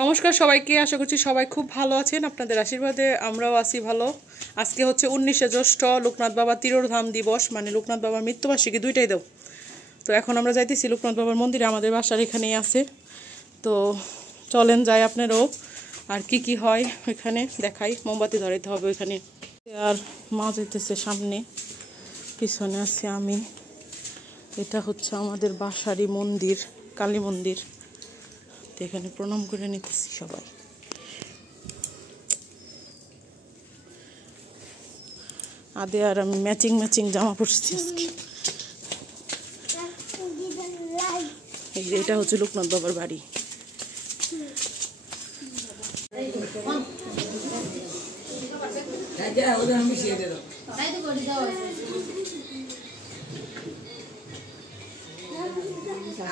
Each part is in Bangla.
নমস্কার সবাইকে, আশা করছি সবাই খুব ভালো আছেন। আপনাদের আশীর্বাদে আমরাও আছি ভালো। আজকে হচ্ছে 19শে জ্যৈষ্ঠ, লোকনাথ বাবা তিরোধাম দিবস, মানে লোকনাথ বাবার মৃত্যুবার্ষিকী, দুইটাই দাও। তো এখন আমরা যাইতেছি লোকনাথ বাবার মন্দিরে, আমাদের বাসার এখানেই আছে। তো চলেন যাই আপনারাও। আর কি কি হয় ওইখানে দেখাই। মোমবাতি ধরাইতে হবে ওইখানে। আর মা যেতেছে সামনে, পিছনে আছে আমি। এটা হচ্ছে আমাদের বাসারই মন্দির, কালী মন্দির। এখানে প্রণাম করে নিতেছি সবাই। আদে আর আমি ম্যাচিং জামা পরছি আজকে। এটা হচ্ছে লোকনাথ বাবার বাড়ি।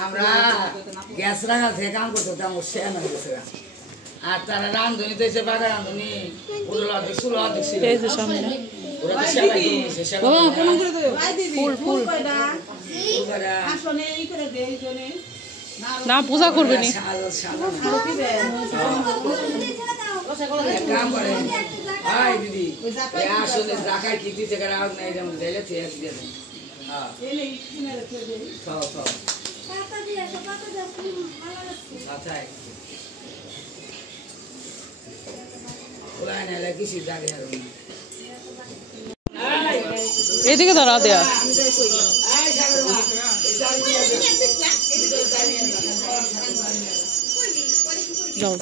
আমরা গ্যাস রাখা থেকে কাম করতে শেয়ার হয়ে গেছে। আর তারা রান্ধনি তো এসে বাঘা রান্ধনি ওগুলো অর্ধেক ছিল অর্ধেক ছিল ওরা তো ফুল না পূজা করবে নি কাম করে। হাই দিদি আসলে রাখায় কি দিতে গেলে আগ নাই যেমন যাইলে ঠিক আছে। হ্যাঁ আচ্ছা এদিকে ধরা দেয়া যাও।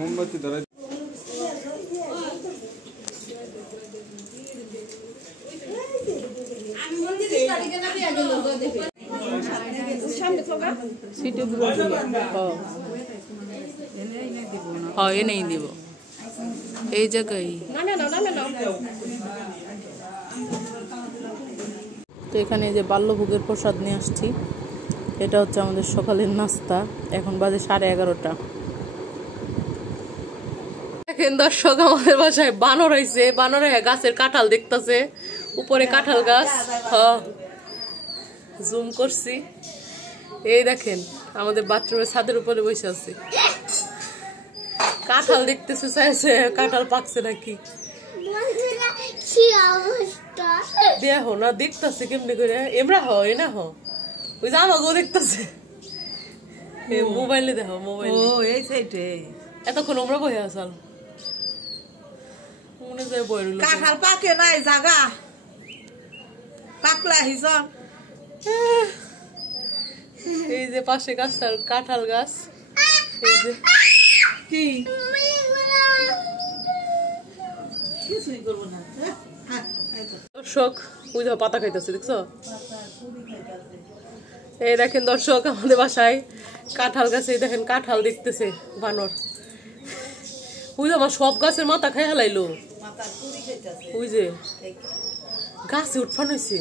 মোমবাতি ধরা এনেই দিব এই জায়গায়। তো এখানে যে বাল্যভোগের প্রসাদ নিয়ে আসছি। এটা হচ্ছে আমাদের সকালের নাস্তা। এখন বাজে 11:30। দেখেন দর্শক, আমাদের বাসায় বানর হয়েছে। বানর গাছের কাঁঠাল দেখতেছে, উপরে কাঁঠাল গাছ। জুম করছি, এই দেখেন আমাদের বাথরুমের ছাদের উপরে বসে আছে, কাঁঠাল দেখতেছে, চাইছে কাঁঠাল পাকছে নাকি। দেখো না, দেখতেছে কেমনি করে। এমরা হয় না ওই যে আমাকেও দেখতেছে মোবাইলে। দেখো মোবাইল এই সাইডে এতক্ষণ আমরা বসে আসাল মনে যায় বই রইল। কাঁঠাল পাকে নাই জাগা পাকলা হিস। এই যে পাশে গাছ, কাঁঠাল গাছ। এই যে কি কিছুই করবো না। দর্শক ওই দেখো পাতা খাইতেছে, দেখছো? এই দেখেন দর্শক, আমাদের বাসায় কাঁঠাল গাছে দেখেন কাঁঠাল দেখতেছে বানর। ওই যে আমার সব গাছের মাথা খাই হালাইলো। ওই যে গাছে উঠফান হয়েছে।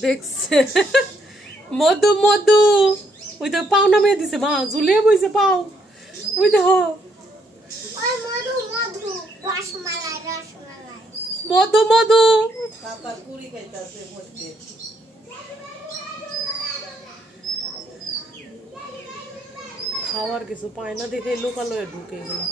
দেখছে মধু মধু ওই তো পাও নামিয়ে দিছে মা ঝুলিয়ে বইছে পাও ওই দেখো মধু মধু তারপর কুড়ি খাইতেছে মধ্যে খাওয়ার কিছু পায় না দেখে লোকালয়ে ঢুকে এগুলো